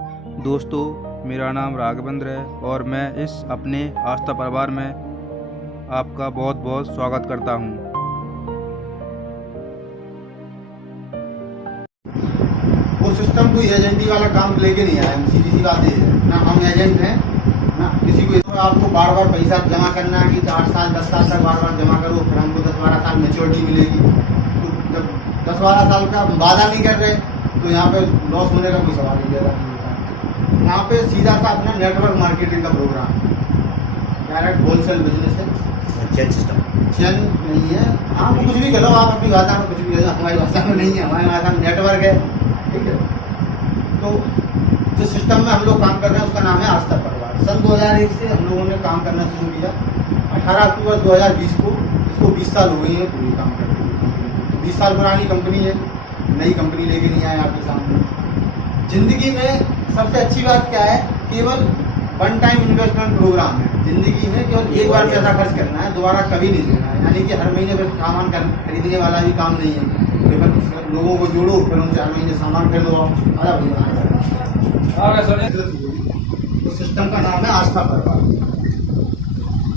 दोस्तों, मेरा नाम राघवेंद्र है और मैं इस अपने आस्था परिवार में आपका बहुत बहुत स्वागत करता हूं। वो सिस्टम कोई एजेंटी वाला काम लेके नहीं आया। सीधी सी बात है ना, हम एजेंट हैं ना। किसी को तो आपको बार बार पैसा जमा करना है कि 8 साल 10 साल तक बार बार जमा करो, फिर हमको 10-12 साल मेच्योरिटी मिलेगी। तो जब 10-12 साल का वादा नहीं कर रहे तो यहाँ पे लॉस होने का कोई सवाल ही पैदा नहीं होता। यहाँ पे सीधा सा अपना नेटवर्क मार्केटिंग का प्रोग्राम, डायरेक्ट होलसेल बिजनेस है। चेन सिस्टम चैन नहीं है। हाँ, कुछ भी करो आप अपनी भाषा में, कुछ भी करो, हमारी भाषा में नहीं है। हमारी भाषा में नेटवर्क है, ठीक है। तो जिस सिस्टम में हम लोग काम कर रहे हैं उसका नाम है आस्था परिवार। सन 2001 से हम लोगों ने काम करना शुरू किया। 18 अक्टूबर 2020 को इसको 20 साल हो गई है पूरी काम करते हुए। 20 साल पुरानी कंपनी है, नई कंपनी लेके नहीं आए आपके सामने। जिंदगी में सबसे अच्छी बात क्या है, केवल वन टाइम इन्वेस्टमेंट प्रोग्राम है। जिंदगी में केवल एक बार पैसा खर्च करना है, दोबारा कभी नहीं देना है। यानी कि हर महीने फिर सामान खरीदने वाला भी काम नहीं है। केवल लोगों को जोड़ो, फिर उनसे हर महीने सामान खरीदो। तो सिस्टम का नाम है आस्था परिवार।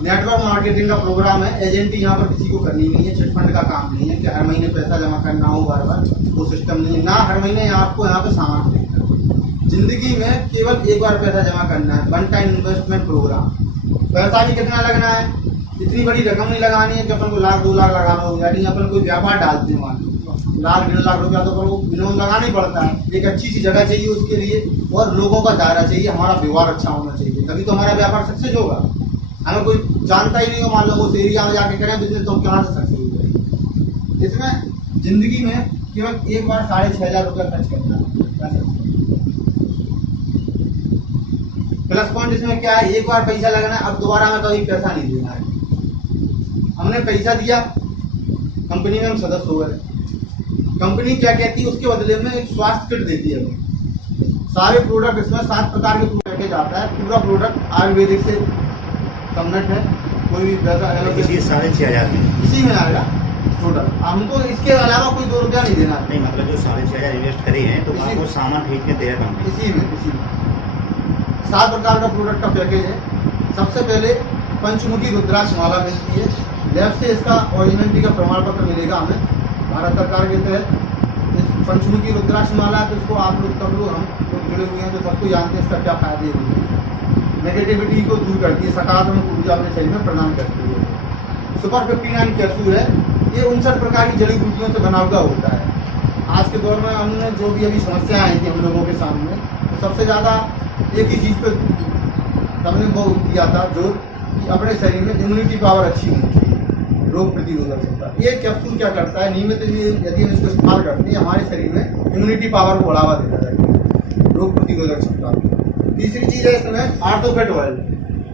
नेटवर्क मार्केटिंग का प्रोग्राम है। एजेंटी यहाँ पर किसी को करनी नहीं है। चिटफंड का काम नहीं है कि हर महीने पैसा जमा करना हो बार बार, वो सिस्टम नहीं है। ना हर महीने आपको यहाँ पे सामान खरीदना है। जिंदगी में केवल एक बार पैसा जमा करना है। One time investment program. पैसा भी कितना लगना है, इतनी बड़ी रकम नहीं लगानी है कि अपन को 1-2 लाख लगाना हो। यानी अपन कोई व्यापार डालते हैं, मान लो 1-1.5 लाख रुपया तो मिनिमम लगाना ही पड़ता है। एक अच्छी सी जगह चाहिए उसके लिए, और लोगों का दायरा चाहिए। हमारा व्यवहार अच्छा होना चाहिए, तभी तो हमारा व्यापार सक्सेस होगा। हमें कोई जानता ही नहीं हो, मान लो उस एरिया में जाके करें बिजनेस, तो कहाँ से सक्सेस हो जाएगी। इसमें जिंदगी में केवल एक बार 6,500 रुपया खर्च करना है। प्लस पॉइंट इसमें क्या है, एक बार पैसा लगना है, अब दोबारा हमें कभी पैसा नहीं देना है। हमने पैसा दिया, कंपनी में हम सदस्य हो गए। कंपनी क्या कहती है, उसके बदले में एक स्वास्थ्य किट देती है हमें। सारे प्रोडक्ट इसमें 7 प्रकार के पैकेज आता है। पूरा प्रोडक्ट आयुर्वेदिक से सबनेट है। कोई भी पैसा 6,500 में इसी में आएगा टोटल। हमको इसके अलावा कोई 2 रुपया नहीं देना। नहीं, मतलब जो 6,500 इन्वेस्ट करे हैं तो आपको सामान खरीद के दे रहा कंपनी। इसी में 7 प्रकार का प्रोडक्ट का पैकेज है। सबसे पहले पंचमुखी रुद्राक्ष माला मिलती है। लैब से इसका ओरिजिनलिटी का प्रमाण पत्र मिलेगा हमें भारत सरकार के तहत। इस पंचमुखी रुद्राक्ष माला है तो इसको आप लोग सब लोग हम लोग जुड़े हुए हैं तो सबको जानते हैं इसका क्या फायदे होते हैं। नेगेटिविटी को दूर करती है, सकारात्मक ऊर्जा अपने शरीर में प्रदान करती है। सुपर 59 कैप्सूल है। ये 59 प्रकार की जड़ी बूटियों से बना हुआ होता है। आज के दौर में हमने जो भी अभी समस्याएं आई थी हम लोगों के सामने, तो सबसे ज़्यादा एक ही चीज़ पे सबने वो किया था जोर, कि अपने शरीर में इम्यूनिटी पावर अच्छी होनी चाहिए, रोग प्रतिरोधक क्षमता। ये कैप्सूल क्या करता है, नियमित यदि हम इसको इस्तेमाल करते हैं हमारे शरीर में इम्यूनिटी पावर को बढ़ावा देता है, रोग प्रतिरोधक क्षमता। तीसरी चीज़ है इसमें आर्थोपेड ऑयल।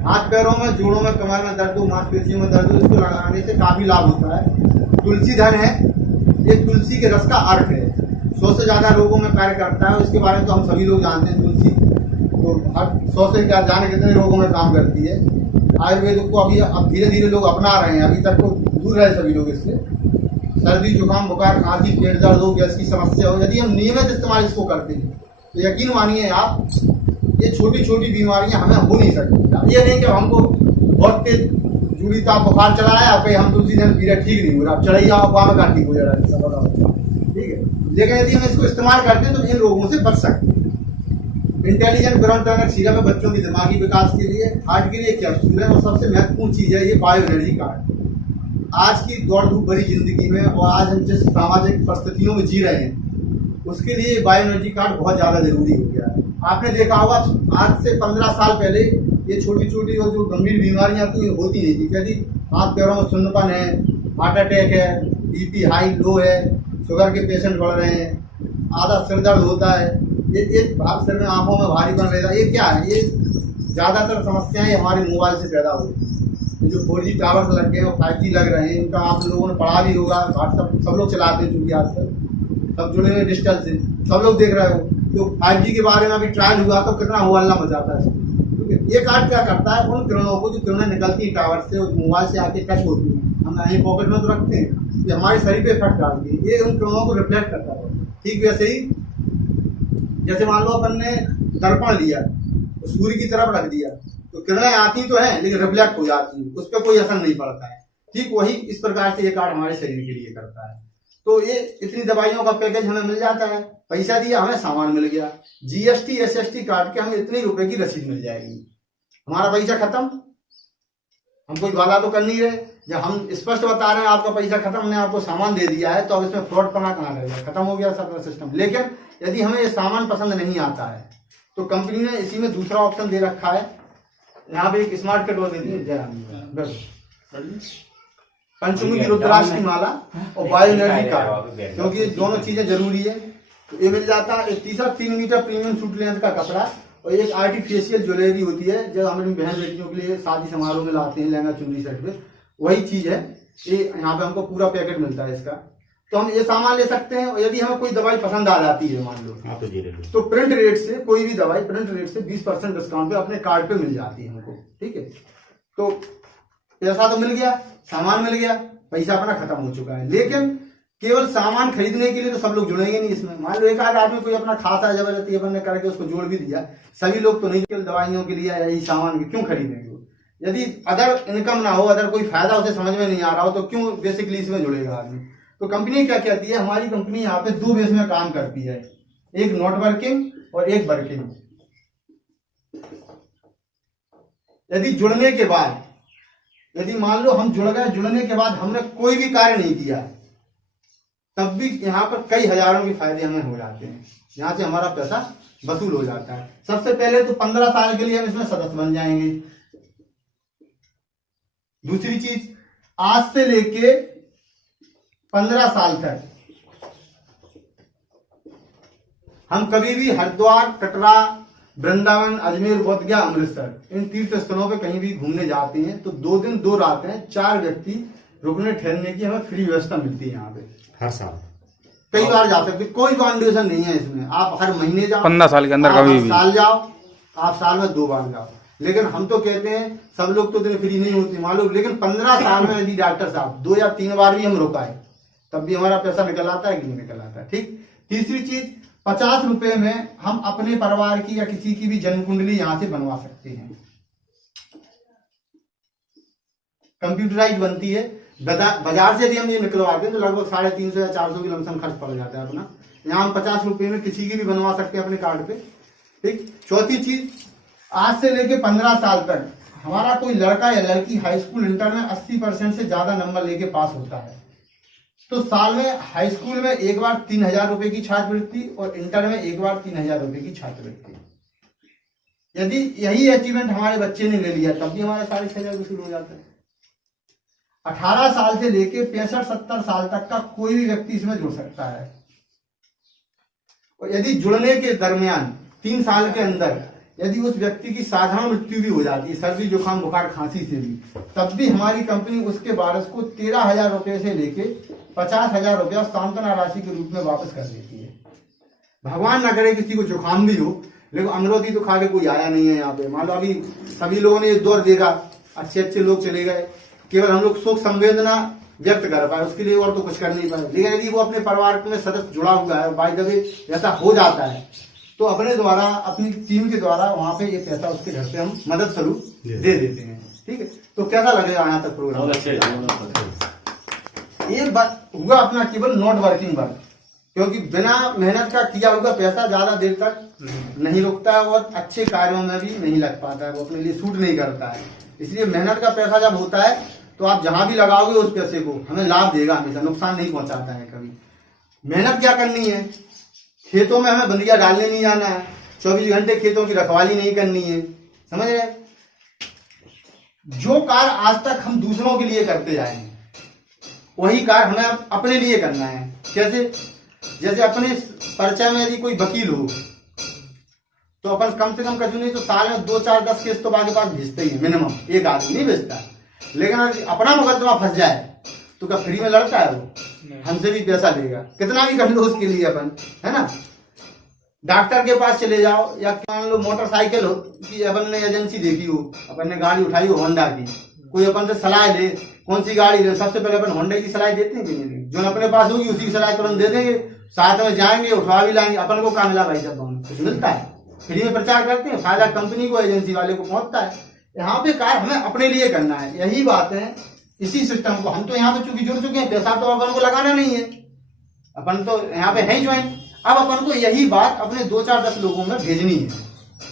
हाथ पैरों में, जोड़ों में, कमर में दर्द हो, मांसपेशियों में दर्द हो, इसको लगाने से काफ़ी लाभ होता है। तुलसी धन है। ये तुलसी के रस का अर्क है। 100 से ज़्यादा रोगों में कार्य करता है। इसके बारे में तो हम सभी लोग जानते हैं। तुलसी तो हर 100 से क्या जाने कितने रोगों में काम करती है। आयुर्वेद को अभी अब धीरे धीरे लोग अपना रहे हैं। अभी तक तो दूर रहे सभी लोग इससे। सर्दी, जुकाम, बुखार, खांसी, पेट दर्द हो, गैस की समस्या हो, यदि हम नियमित इस्तेमाल इसको करते हैं तो यकीन मानिए आप, ये छोटी छोटी बीमारियां हमें हो नहीं सकती। ये नहीं कि हमको बहुत तेज जुड़ी था, बुखार चला है, आप हम तुलसी धन पी रहे, ठीक नहीं हो रहा, आप चढ़ाइए आप वहाँ में ठीक हो जा रहा है, ठीक है। लेकिन यदि हम इसको इस्तेमाल करते हैं तो इन रोगों से बच सकते हैं। इंटेलिजेंट ब्राउन टर्नर सीरम है बच्चों की दिमागी विकास के लिए, हार्ट के लिए कैप्सूल है। और सबसे महत्वपूर्ण चीज़ है ये बायो एनर्जी कार्ड। आज की दौड़ धूप भरी जिंदगी में और आज हम जिस सामाजिक परिस्थितियों में जी रहे हैं उसके लिए बायो एनर्जी कार्ड बहुत ज़्यादा जरूरी हो गया है। आपने देखा होगा आज से 15 साल पहले ये छोटी छोटी और जो गंभीर बीमारियां थी होती नहीं थी। कैसी, हाथ पैरों में सुन्नपन है, हार्ट अटैक है, बीपी हाई लो है, शुगर के पेशेंट बढ़ रहे हैं, आधा सिर दर्द होता है, ये एक भाग सिर में, आंखों में भारीपन रहता है। ये क्या है, ये ज़्यादातर समस्याएं हमारे मोबाइल से पैदा हो रही है। जो 4G टावर्स लग गए और 5G लग रहे हैं, इनका आप लोगों ने पढ़ा भी होगा। व्हाट्सअप सब लोग चलाते हैं क्योंकि आजकल सब जुड़े हुए डिजिटल से, सब लोग देख रहे हो। तो 5G के बारे में अभी ट्रायल हुआ तो कितना हो हल्ला मचाता है। ये कार्ड क्या करता है, उन किरणों को जो किरणें निकलती है टावर से और मोबाइल से आके टच होती है, हम यहीं पॉकेट में तो रखते हैं, ये हमारे शरीर पे इफेक्ट डालती है। ये उन किरणों को रिफ्लेक्ट करता है। ठीक वैसे ही जैसे मान लो अपन ने दर्पण लिया, तो सूर्य की तरफ रख दिया, तो किरणें आती तो हैं लेकिन रिफ्लेक्ट हो जाती है, उस पर कोई असर नहीं पड़ता है। ठीक वही इस प्रकार से ये कार्ड हमारे शरीर के लिए करता है। तो ये इतनी दवाइयों का पैकेज हमें मिल जाता है, पैसा दिया हमें सामान मिल गया, जीएसटी एसएसटी काट के हमें इतने रुपए की रसीद मिल जाएगी, हमारा पैसा खत्म। हम कोई वादा तो कर नहीं रहे, जब हम स्पष्ट बता रहे हैं आपका पैसा खत्म, हमने आपको सामान दे दिया है, तो अब इसमें फ्रॉड करना कहाँ रहेगा, खत्म हो गया सारा सिस्टम। लेकिन यदि हमें ये सामान पसंद नहीं आता है तो कंपनी ने इसी में दूसरा ऑप्शन दे रखा है, यहाँ पे एक स्मार्ट कार्ड और दे दी, पंचमुखी रुद्राक्ष की माला और बायो एनर्जी कार्ड, क्योंकि दोनों चीजें जरूरी है। तो ये मिल जाता है। एक तीसरा 3 मीटर प्रीमियम सूट लेंथ का कपड़ा और एक आर्टिफिशियल ज्वेलरी होती है जो हमारी बहन बेटियों के लिए शादी समारोह में लाते हैं, लहंगा चुनरी सेट पे, वही चीज है ये। यहाँ पे हमको पूरा पैकेट मिलता है इसका, तो हम ये सामान ले सकते हैं। और यदि हमें कोई दवाई पसंद आ जाती है मान लो, तो प्रिंट रेट से कोई भी दवाई प्रिंट रेट से 20% डिस्काउंट पे अपने कार्ड पे मिल जाती है हमको। ठीक है, तो पैसा तो मिल गया, सामान मिल गया, पैसा अपना खत्म हो चुका है। लेकिन केवल सामान खरीदने के लिए तो सब लोग जुड़ेंगे नहीं इसमें। मान लो एक आध आदमी कोई अपना खाता जबरदस्ती अपन ने करके उसको जोड़ भी दिया, सभी लोग तो नहीं केवल दवाइयों के लिए यही सामान क्यों खरीदेंगे। यदि अदर इनकम ना हो, अदर कोई फायदा उसे समझ में नहीं आ रहा हो, तो क्यों बेसिकली इसमें जुड़ेगा आदमी। तो कंपनी क्या कहती है, हमारी कंपनी यहाँ पे 2 बेस में काम करती है, एक नॉट वर्किंग और एक वर्किंग। यदि जुड़ने के बाद, यदि मान लो हम जुड़ गए, जुड़ने के बाद हमने कोई भी कार्य नहीं किया, तब भी यहाँ पर कई हजारों के फायदे हमें हो जाते हैं, यहाँ से हमारा पैसा वसूल हो जाता है। सबसे पहले तो 15 साल के लिए हम इसमें सदस्य बन जाएंगे। दूसरी चीज, आज से लेके 15 साल तक हम कभी भी हरिद्वार, कटरा, वृंदावन, अजमेर, बोधगया, अमृतसर इन तीर्थ स्थलों पे कहीं भी घूमने जाते हैं तो 2 दिन 2 रातें 4 व्यक्ति रुकने ठहरने की हमें फ्री व्यवस्था मिलती है यहाँ पे हर साल। कई बार जा सकते, कोई कंडीशन नहीं है इसमें। आप हर महीने जाओ, 15 साल के अंदर कभी भी, साल जाओ, आप साल में 2 बार जाओ। लेकिन हम तो कहते हैं सब लोग तो फ्री नहीं होती मालूम, लेकिन 15 साल में यदि डॉक्टर साहब 2 या 3 बार भी हम रुकाए तब भी हमारा पैसा निकल आता है कि नहीं निकल आता है। ठीक। तीसरी चीज, 50 रुपए में हम अपने परिवार की या किसी की भी जन्म कुंडली यहाँ से बनवा सकते हैं, कंप्यूटराइज बनती है। बाजार से यदि हम ये निकलवाते हैं तो लगभग 350 या 400 की लमसम खर्च पड़ जाता है अपना। यहाँ हम 50 रुपए में किसी की भी बनवा सकते हैं अपने कार्ड पे। ठीक। चौथी चीज, आज से लेके 15 साल तक हमारा कोई लड़का या लड़की हाई स्कूल इंटर में 80% से ज्यादा नंबर लेके पास होता है तो साल में हाई स्कूल में एक बार 3000 रुपए की छात्रवृत्ति और इंटर में एक बार 3000 रुपए की छात्रवृत्ति। यदि यही अचीवमेंट हमारे बच्चे ने ले लिया तब भी हमारे 6,500 वसूल हो जाता है। 18 साल से लेके 65-70 साल तक का कोई भी व्यक्ति इसमें जुड़ सकता है। और यदि जुड़ने के दरमियान 3 साल के अंदर यदि उस व्यक्ति की साधारण मृत्यु भी हो जाती है, सर्दी, जुकाम, बुखार, खांसी से भी, तब भी हमारी कंपनी उसके वारिस को 13,000 रुपए से लेके 50,000 रुपया सांत्वना राशि के रूप में वापस कर देती है। भगवान न करे किसी को जुकाम भी हो, लेकिन अमृति तो खा के कोई आया नहीं है यहाँ पे। मान लो अभी सभी लोगों ने ये दौर देखा, अच्छे लोग चले गए, केवल हम लोग शोक संवेदना व्यक्त कर पाए, उसके लिए और तो कुछ कर नहीं पाए। लेकिन यदि वो अपने परिवार में सदस्य जुड़ा हुआ है, बाई द वे ऐसा हो जाता है, तो अपने द्वारा, अपनी टीम के द्वारा वहां पे ये पैसा उसके घर पे हम मदद स्वरूप दे देते हैं। ठीक है, तो कैसा लगेगा यहाँ तक प्रोग्राम? ये हुआ अपना केवल नॉट वर्किंग वर्क, क्योंकि बिना मेहनत का किया हुआ पैसा ज्यादा देर तक नहीं रुकता है और अच्छे कार्यों में भी नहीं लग पाता है, वो अपने लिए सूट नहीं करता है। इसलिए मेहनत का पैसा जब होता है तो आप जहां भी लगाओगे उस पैसे को हमें लाभ देगा, हमेशा नुकसान नहीं पहुंचाता है कभी। मेहनत क्या करनी है, खेतों में हमें बंदिया डालने नहीं जाना है, 24 घंटे खेतों की रखवाली नहीं करनी है, समझ रहे? जो कार्य आज तक हम दूसरों के लिए करते आए हैं वही कार्य हमें अपने लिए करना है। कैसे? जैसे अपने परिचय में यदि कोई वकील हो तो अपन कम से कम कभी नहीं तो साल में 2, 4, 10 केस तो बाकी पास भेजते ही है मिनिमम, एक आदमी नहीं भेजता। लेकिन अगर अपना मुकदमा फंस जाए तो क्या फ्री में लड़ता है? वो हमसे भी पैसा लेगा, कितना भी कर लो उसके लिए अपन, है ना? डॉक्टर के पास चले जाओ, या मान लो मोटरसाइकिल हो कि अपन ने एजेंसी देखी हो, अपन ने गाड़ी उठाई हो होंडा की, कोई अपन से सलाह ले कौन सी गाड़ी ले, सबसे पहले अपन होंडा की सलाह देते हैं कि नहीं? जो अपने पास होगी उसी की सलाह तुरंत दे देंगे, साथ में जाएंगे, उठवा भी लाएंगे। अपन को क्या मिला भाई? सब कुछ मिलता है, फ्री में प्रचार करते हैं, फायदा कंपनी को, एजेंसी वाले को पहुंचता है। यहाँ पे कार्य हमें अपने लिए करना है, यही बात है। इसी सिस्टम को हम तो यहाँ पे चूंकि जुड़ चुके हैं, पैसा तो अपन को लगाना नहीं है, अपन तो यहाँ पे है ज्वाइन। अब अपन को यही बात अपने 2-4-10 लोगों में भेजनी है।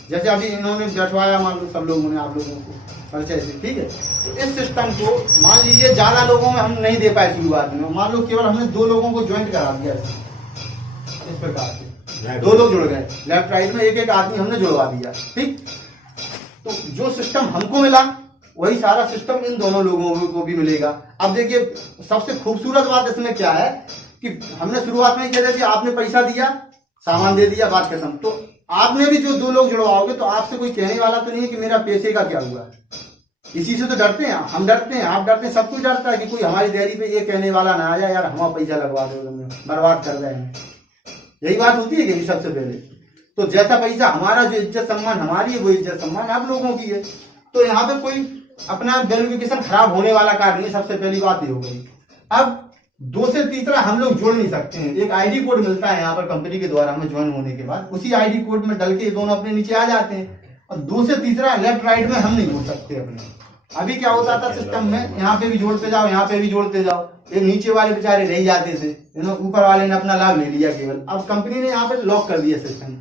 जैसे अभी इन्होंने बैठवाया, मान लो सब लोगों ने, आप लोगों को परिचय से, ठीक है। तो इस सिस्टम को मान लीजिए ज्यादा लोगों में हम नहीं दे पाए शुरुआत में, मान लो केवल हमने 2 लोगों को ज्वाइन करा दिया इस प्रकार से, 2 लोग जुड़ गए, लेफ्ट राइट में एक आदमी हमने जुड़वा दिया, ठीक। तो जो सिस्टम हमको मिला वही सारा सिस्टम इन दोनों लोगों को भी मिलेगा। अब देखिए सबसे खूबसूरत बात इसमें क्या है कि हमने शुरुआत में कह दिया, आपने पैसा दिया, सामान दे दिया, बात खत्म। तो आपने भी जो 2 लोग जुड़वाओगे तो आपसे कोई कहने वाला तो नहीं है कि मेरा पैसे का क्या हुआ। इसी से तो डरते हैं, हम डरते हैं, आप डरते हैं, सब कुछ डरता है कि कोई हमारी डेयरी पे ये कहने वाला ना आ जाए, यार हमारा पैसा लगवा दो, बर्बाद कर रहे हैं। यही बात होती है कि सबसे पहले तो जैसा पैसा हमारा, जो इज्जत सम्मान हमारी है, वो इज्जत सम्मान आप लोगों की है। तो यहाँ पे कोई अपना वेरिफिकेशन खराब होने वाला कार्य नहीं, सबसे पहली बात ये हो गई। अब 2 से तीसरा हम लोग जोड़ नहीं सकते हैं, एक आईडी कोड मिलता है यहाँ पर कंपनी के द्वारा हमें ज्वाइन होने के बाद, उसी आईडी कोड में डल के दोनों अपने नीचे आ जाते हैं। और 2 से तीसरा लेफ्ट राइट में हम नहीं जोड़ सकते अपने। अभी क्या होता था सिस्टम में, यहाँ पे भी जोड़ते जाओ, यहाँ पे भी जोड़ते जाओ, एक नीचे वाले बेचारे रह जाते थे, ऊपर वाले ने अपना लाभ ले लिया केवल। अब कंपनी ने यहाँ पे लॉक कर दिया सिस्टम।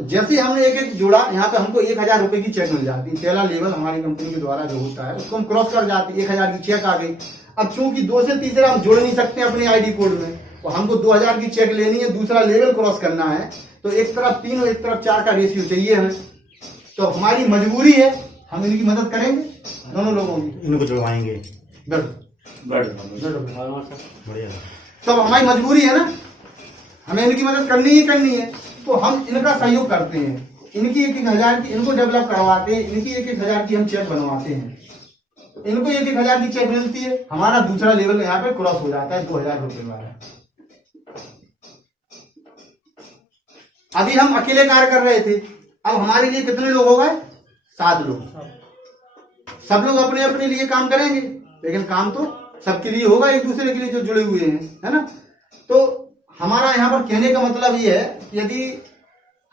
जैसे हमने एक जोड़ा, यहाँ पे हमको 1000 रुपए की चेक मिल जाती है, पहला लेवल हमारी कंपनी के द्वारा जो होता है उसको हम क्रॉस कर जाते, 1000 की चेक आ गई। अब चूंकि 2 से तीसरा हम जोड़ नहीं सकते अपने आईडी कोड में, और हमको 2000 की चेक लेनी है, दूसरा लेवल क्रॉस करना है, तो एक तरफ 3 और एक तरफ 4 का रेशियो चाहिए हमें। तो हमारी मजबूरी है, हम इनकी मदद करेंगे, दोनों लोगों की, इनको जुड़वाएंगे। तो हमारी मजबूरी है ना, हमें इनकी मदद करनी ही करनी है। तो हम इनका सहयोग करते हैं, इनकी 1000 की इनको डेवलप करवाते हैं, इनकी 1000 की हम चेक बनवाते हैं, इनको 1000 की चेक मिलती है, हमारा दूसरा लेवल यहाँ पे क्रॉस हो जाता है 2000 रुपए वाला। अभी हम अकेले कार्य कर रहे थे, अब हमारे लिए कितने लोग हो गए? 7 लोग। सब लोग अपने अपने लिए काम करेंगे, लेकिन काम तो सबके लिए होगा, एक दूसरे के लिए जो जुड़े हुए हैं, है ना। तो हमारा यहाँ पर कहने का मतलब ये है, यदि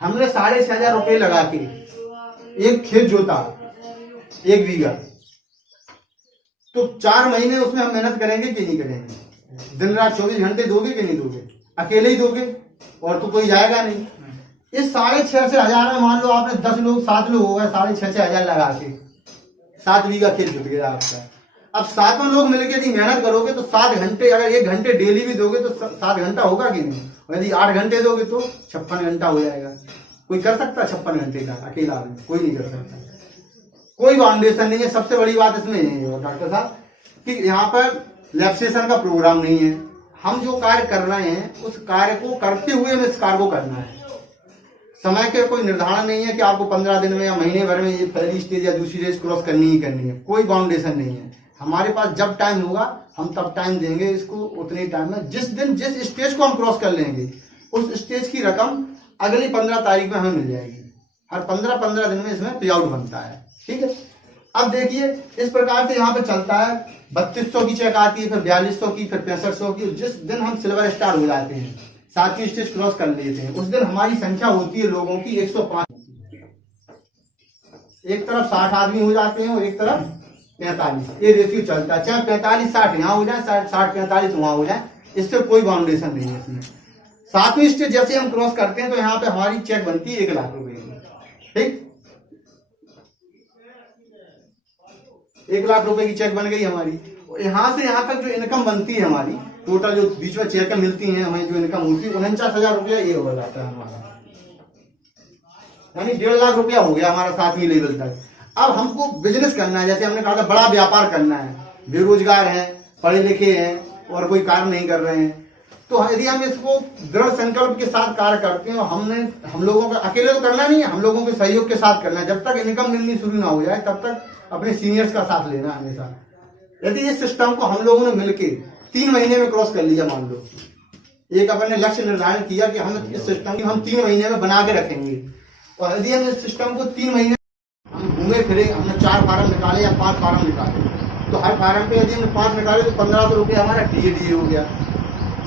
हमने 6500 रुपए लगा के एक खेत जोता 1 बीघा, तो 4 महीने उसमें हम मेहनत करेंगे कि नहीं करेंगे? दिन रात 24 घंटे दोगे कि नहीं दोगे? अकेले ही दोगे, और तो कोई जाएगा नहीं। इस 6500 में मान लो आपने 10 लोग 7 लोग हो गए, 6500 लगा के 7 बीघा खेत जुट गया आपका। अब 7 लोग मिलकर यदि मेहनत करोगे तो 7 घंटे, अगर 1 घंटे डेली भी दोगे तो 7 घंटा होगा कि नहीं? और यदि 8 घंटे दोगे तो 56 घंटा हो जाएगा। कोई कर सकता 56 घंटे का अकेला आदमी? कोई नहीं कर सकता। कोई फाउंडेशन नहीं है। सबसे बड़ी बात इसमें है डॉक्टर साहब कि यहाँ पर लैप्सेशन का प्रोग्राम नहीं है। हम जो कार्य कर रहे हैं उस कार्य को करते हुए हमें इस कार्य को करना है। समय के कोई निर्धारण नहीं है कि आपको 15 दिन में या महीने भर में ये पहली स्टेज या दूसरी स्टेज क्रॉस करनी ही करनी है। कोई बाउंडेशन नहीं है। हमारे पास जब टाइम होगा हम तब टाइम देंगे इसको, उतने टाइम में जिस दिन जिस स्टेज को हम क्रॉस कर लेंगे उस स्टेज की रकम अगली 15 तारीख में हमें मिल जाएगी। हर 15-15 दिन में इसमें पे आउट बनता है। ठीक है। अब देखिए इस प्रकार से यहाँ पे चलता है। 3200 की चेक आती है, फिर 4200 की, फिर 6500 की। जिस दिन हम सिल्वर स्टार हो जाते हैं, 7वीं स्टेज क्रॉस कर लेते हैं, उस दिन हमारी संख्या होती है लोगों की 105। एक तरफ 60 आदमी हो जाते हैं और एक तरफ 45। ये रेशियो चलता है। चाहे 45-60 यहाँ हो जाए, 60-45 वहां हो जाए, इससे कोई बाउंडेशन नहीं है इसमें। 7वीं स्टेज जैसे हम क्रॉस करते हैं तो यहाँ पे हमारी चेक बनती है 1 लाख रुपए की। ठीक, 1 लाख रुपए की चेक बन गई हमारी। यहाँ से यहाँ तक जो इनकम बनती है हमारी, टोटल जो बीच में चेक मिलती हैं हमें, जो इनकम होती है 49,000 रुपया ये हो जाता है हमारा। यानी 1.5 लाख रुपया हो गया हमारा 7वीं लेवल तक। अब हमको बिजनेस करना है, जैसे हमने कहा था बड़ा व्यापार करना है। बेरोजगार हैं, पढ़े लिखे हैं और कोई कार्य नहीं कर रहे हैं, तो यदि हम इसको दृढ़ संकल्प के साथ कार्य करते हैं, हम लोगों का अकेले तो करना नहीं है, हम लोगों के सहयोग के साथ करना है। जब तक इनकम मिलनी शुरू ना हो जाए तब तक अपने सीनियर्स का साथ लेना हमेशा। यदि इस सिस्टम को हम लोगों ने मिलकर 3 महीने में क्रॉस कर लिया, मान लो एक अपन ने लक्ष्य निर्धारण किया कि हम इस सिस्टम को हम 3 महीने में बना के रखेंगे, और यदि हम इस सिस्टम को 3 महीने हम घूमे फिरे, हमने 4 फार्म निकाले या 5 फार्म निकाले, तो हर फार्म पे यदि हमने 5 निकाले तो 1500 रुपये हमारा DA हो गया।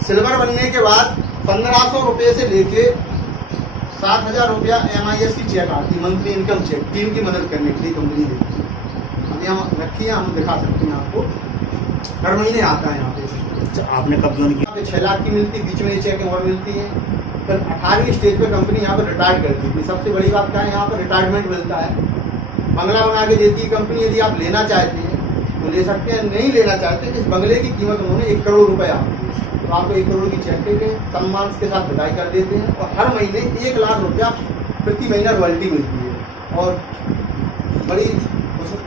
सिल्वर बनने के बाद 1500 रुपये से लेके 7,000 रुपया MIS की चेक आती, मंथली इनकम चेक, टीम की मदद करने के लिए कंपनी देती है। हम यहाँ रखी है, हम दिखा सकते हैं आपको, हर महीने आता है यहाँ पे। अच्छा, आपने कब ज्वाइन किया? यहाँ पे 6 लाख की मिलती है, बीच में ये चेक और मिलती है। फिर 18वीं स्टेज पे कंपनी यहाँ पर रिटायर करती थी। सबसे बड़ी बात क्या है, यहाँ पर रिटायरमेंट मिलता है, बंगला बना के देती है कंपनी। यदि आप लेना चाहते हैं तो ले सकते हैं, नहीं लेना चाहते इस बंगले की कीमत उन्होंने 1 करोड़ रुपया तो आपको 1 करोड़ की चेक देके सम्मान के साथ विदाई कर देते हैं। और हर महीने 1 लाख रुपया प्रति महीना रॉयल्टी मिलती है। और बड़ी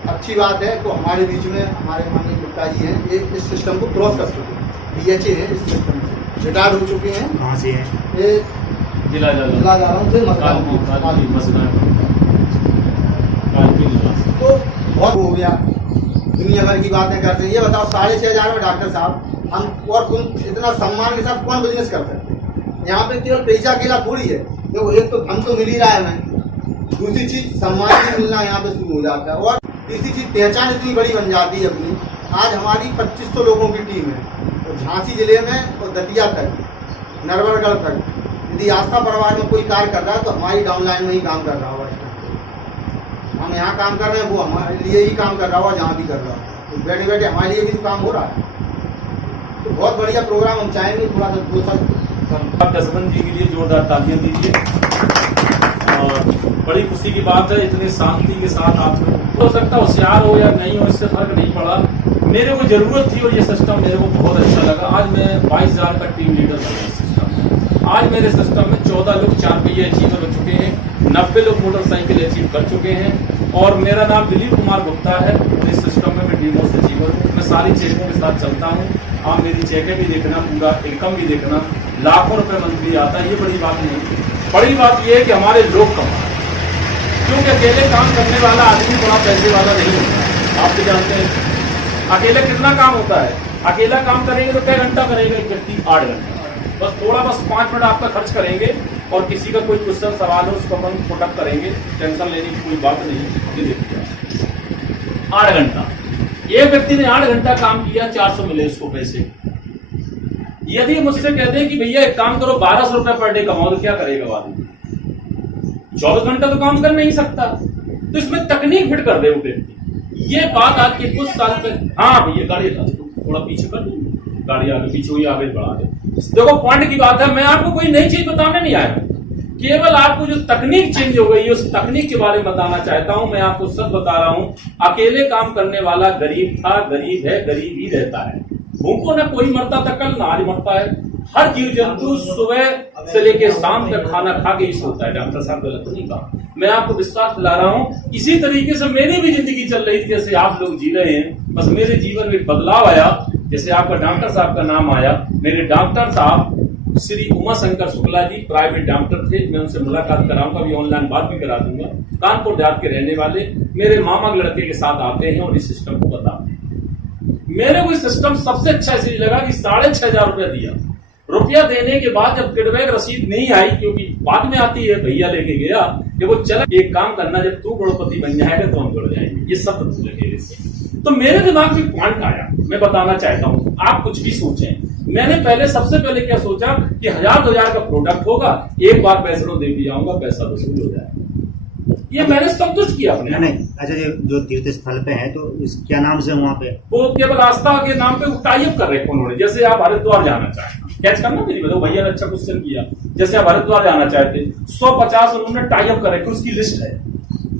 अच्छी बात है, तो हमारे बीच में हमारे माननीय गुप्ता जी हैं, ये इस सिस्टम को क्रॉस कर चुके हैं, DHA है, इस सिस्टम से रिटायर हो चुके हैं। कहाँ से है? ये जिला जा रहा हूँ तो बहुत हो गया, दुनिया भर की बातें करते हैं। ये बताओ 6,500 में डॉक्टर साहब हम और तुम इतना सम्मान के साथ कौन बिजनेस कर सकते हैं? यहाँ पे केवल पैसा अकेला थोड़ी है, देखो एक तो धन तो मिल ही रहा है हमें, दूसरी चीज सम्मान भी मिलना यहाँ पे शुरू हो जाता है, और तीसरी चीज पहचान इतनी बड़ी बन जाती है अपनी। आज हमारी 2500 लोगों की टीम है, तो झांसी जिले में और दतिया तक, नरवरगढ़ तक, यदि आस्था परिवार में कोई कार्य कर रहा है तो हमारी डाउनलाइन में ही काम कर रहा होगा। हम यहाँ काम कर रहे हैं, वो हमारे लिए ही काम कर रहा होगा जहाँ भी कर रहा है, तो बैठे बैठे हमारे लिए भी तो काम हो रहा है। तो बहुत बढ़िया प्रोग्राम, हम चाहेंगे थोड़ा सा 2 साल जसवंत जी के लिए जोरदार तालियां दीजिए। और बड़ी खुशी की बात है, इतने शांति के साथ आप लोग, हो सकता होशियार हो या नहीं हो, इससे फर्क नहीं पड़ा। मेरे को जरूरत थी और ये सिस्टम मेरे को बहुत अच्छा लगा। आज मैं 22,000 का टीम लीडर हूँ इस सिस्टम। आज मेरे सिस्टम में 14 लोग 4 पहिए अचीवर हो चुके हैं, 90 लोग मोटरसाइकिल अचीव कर चुके हैं। और मेरा नाम दिलीप कुमार गुप्ता है। इस सिस्टम में मैं डीमोस अचीवर हूँ। मैं सारी चेकों के साथ चलता हूँ। आप मेरी चेकें भी देखना, पूरा इनकम भी देखना, लाखों रुपए मंथली आता है। ये बड़ी बात नहीं, बड़ी बात यह है कि हमारे लोग कमा, क्योंकि अकेले काम करने वाला आदमी बड़ा पैसे वाला नहीं होता। आप भी जानते हैं अकेले कितना काम होता है। अकेला काम करेंगे तो कई घंटा करेगा एक व्यक्ति? 8 घंटा। बस 5 मिनट आपका खर्च करेंगे और किसी का कोई क्वेश्चन सवाल है उसको अपन पुटअप करेंगे, टेंशन लेने की कोई बात नहीं है। ये देखिए 8 घंटा, एक व्यक्ति ने 8 घंटा काम किया, 400 मिले उसको पैसे। यदि मुझसे कहते हैं कि भैया एक काम करो 1200 रुपए पर डे कमाओ, तो क्या करेगा वो आदमी? 24 घंटा तो काम कर नहीं सकता। तो इसमें तकनीक फिट कर दे वो व्यक्ति। ये बात आज के कुछ साल पहले, हाँ भैया गाड़ी थोड़ा पीछे कर दो, गाड़ी आगे पीछे हुई, आगे बढ़ा दे। देखो पॉइंट की बात है, मैं आपको कोई नई चीज बताने नहीं आया, केवल आपको जो तकनीक चेंज हो गई है उस तकनीक के बारे में बताना चाहता हूं। मैं आपको सच बता रहा हूं, अकेले काम करने वाला गरीब था, गरीब है, गरीब ही रहता है। भूखों ना कोई मरता था कल, ना आज मरता है। हर जीव जंतु सुबह से लेकर शाम तक खाना खा के ही सोता है। डॉक्टर साहब गलत नहीं कहा, मैं आपको विश्वास दिला रहा हूं। इसी तरीके से मेरी भी जिंदगी चल रही थी जैसे आप लोग जी रहे हैं, बस मेरे जीवन में बदलाव आया। जैसे आपका डॉक्टर साहब का नाम आया, मेरे डॉक्टर साहब श्री उमा शंकर शुक्ला जी प्राइवेट डॉक्टर थे। मैं उनसे मुलाकात कराऊंगा, अभी ऑनलाइन बात भी करा दूंगा। कानपुर देहात के रहने वाले मेरे मामा लड़के के साथ आते हैं और इस सिस्टम को बताते हैं। मेरे को सिस्टम सबसे अच्छा इसलिए लगा कि 6,500 रुपया दिया। रुपया देने के बाद जब किडबैक रसीद नहीं आई, क्योंकि बाद में आती है, भैया लेके गया कि वो चला एक काम करना, जब तू करोड़पति बन जाएगा तो हम जुड़ जाएंगे। ये सब लगे इससे। तो मेरे दिमाग में पॉइंट आया, मैं बताना चाहता हूं, आप कुछ भी सोचें। मैंने सबसे पहले क्या सोचा कि 1,000 का प्रोडक्ट होगा, एक बार वैष्णो देवी जाऊंगा, पैसा वसूल हो जाएगा। ये मैंने संतुष्ट किया अपने। नहीं, अच्छा जो तीर्थ स्थल पे है तो इस क्या नाम से वहाँ पे? वो केवल आस्था के नाम पे टाइप कर रहे हैं उन्होंने। जैसे आप हरिद्वार जाना चाहते, कैच करना मेरी बताओ, भैया ने अच्छा क्वेश्चन किया। जैसे आप हरिद्वार जाना चाहते, 150 उन्होंने टाइप कर रखे, उसकी लिस्ट है।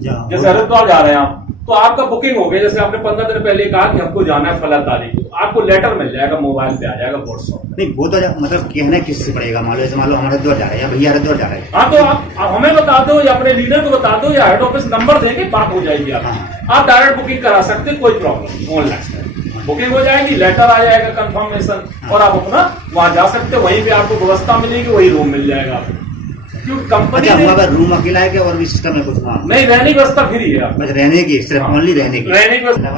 जैसे हरिद्वार जा रहे हैं आप, तो आपका बुकिंग हो गई। जैसे आपने 15 दिन पहले कहा कि हमको जाना है फला तारीख, तो आपको लेटर मिल जाएगा, मोबाइल पे आ जाएगा, व्हाट्सएप। नहीं वो तो मतलब कहना किससे पड़ेगा? मान लो हम हरिद्वार जा रहे हैं, भैया हरिद्वार जा रहे हैं, हाँ तो आप हमें बता दो या अपने लीडर को बता दो या हेड ऑफिस नंबर देंगे, बात हो जाएगी। आप डायरेक्ट बुकिंग करा सकते हैं, कोई प्रॉब्लम नहीं। ऑनलाइन बुकिंग हो जाएगी, लेटर आ जाएगा कंफर्मेशन, और आप अपना वहां जा सकते हैं। वहीं पे आपको व्यवस्था मिलेगी, वही रूम मिल जाएगा आपको। क्योंकि कंपनी रूम अकेला है क्या और भी सिस्टम है कुछ? नहीं, रहने की व्यवस्था फ्री है। बस रहने की, सिर्फ ओनली रहने की व्यवस्था।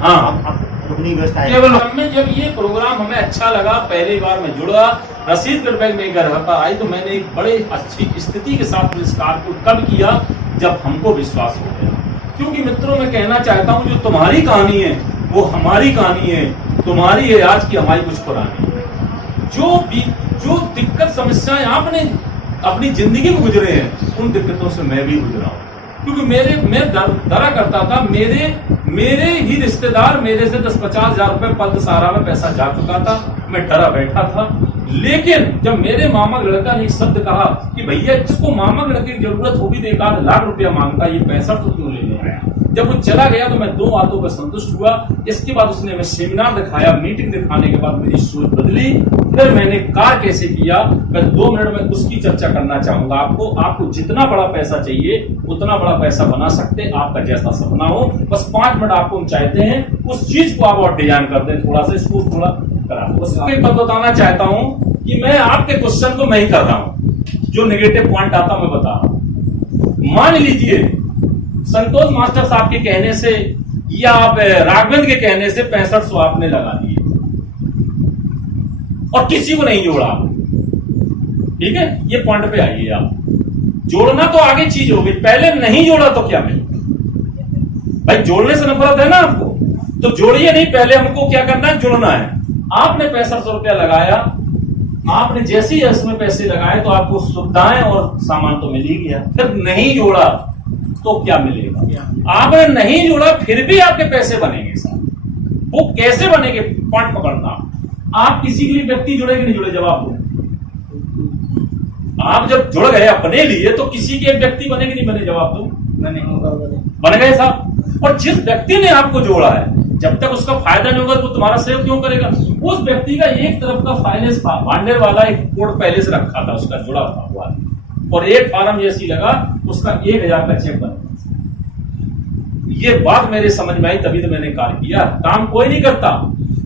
हाँ, रुकने की व्यवस्था है केवल हमें। जब ये प्रोग्राम हमें अच्छा लगा, पहली बार मैं जुड़ा, रसीद किडबैक में घर पर आई, तो मैंने एक बड़े अच्छी स्थिति के साथ पुरस्कार को कब किया, जब हमको विश्वास हो गया। क्योंकि मित्रों मैं कहना चाहता हूँ, जो तुम्हारी कहानी है वो हमारी कहानी है, तुम्हारी है आज की, हमारी कुछ पुरानी है। जो दिक्कत समस्याएं आपने अपनी जिंदगी में गुजरे हैं, उन दिक्कतों से मैं भी गुजरा हूं। क्योंकि मैं डरा करता था, मेरे ही रिश्तेदार मेरे से 10-50 हजार रुपए पद सहारा में पैसा जा चुका था, मैं डरा बैठा था। लेकिन जब मेरे मामा लड़का ने एक शब्द कहा कि भैया इसको मामा लड़के की जरूरत होगी तो 1 लाख रुपया मांगता, ये पैसा तो क्यों लेने आया। जब वो चला गया तो मैं 2 बातों पर संतुष्ट हुआ। इसके बाद उसने हमें सेमिनार दिखाया, मीटिंग दिखाने के बाद मेरी सोच बदली। फिर मैंने कार्य कैसे किया, मैं 2 मिनट में उसकी चर्चा करना चाहूंगा। आपको जितना बड़ा पैसा चाहिए उतना बड़ा पैसा बना सकते, आपका जैसा सपना हो, बस 5 मिनट आपको हम चाहते हैं उस चीज को आप और डिजाइन कर दें, थोड़ा सा इसको थोड़ा करा। उसके बाद बताना चाहता हूं कि मैं आपके क्वेश्चन को मैं ही कर रहा हूं, जो नेगेटिव पॉइंट आता मैं बता रहा हूं। मान लीजिए संतोष मास्टर साहब के कहने से या आप राघवेंद्र के कहने से 6500 आपने लगा दिए और किसी को नहीं जोड़ा, ठीक है, ये पॉइंट पे आइए आप। जोड़ना तो आगे चीज हो गई, पहले नहीं जोड़ा तो क्या मिले भाई, जोड़ने से नफरत है ना आपको, तो जोड़िए नहीं, पहले हमको क्या करना है, जुड़ना है। आपने 6500 रुपया लगाया, आपने जैसे ही इसमें पैसे लगाए तो आपको सुविधाएं और सामान तो मिल ही गया। फिर नहीं जोड़ा तो क्या मिलेगा, आपने नहीं जोड़ा फिर भी आपके पैसे बनेंगे साहब। वो कैसे बनेंगे, पॉइंट पकड़ना। आप किसी के लिए व्यक्ति जुड़े कि नहीं जुड़े, जवाब दो। आप जब जुड़ गए अपने लिए तो किसी के व्यक्ति बने कि नहीं बने, जवाब दो। बन गए साहब। और जिस व्यक्ति ने आपको जोड़ा है, जब तक उसका फायदा नहीं होगा तो तुम्हारा सेव क्यों करेगा। उस व्यक्ति का एक तरफ का फाइनेंस भांडेर वाला एक कोड पहले से रखा था, उसका जुड़ा हुआ, और एक फार्म जैसी लगा, उसका 1000 का चेक बना। ये बात मेरे समझ में आई, तभी तो मैंने कार्य किया। काम कोई नहीं करता,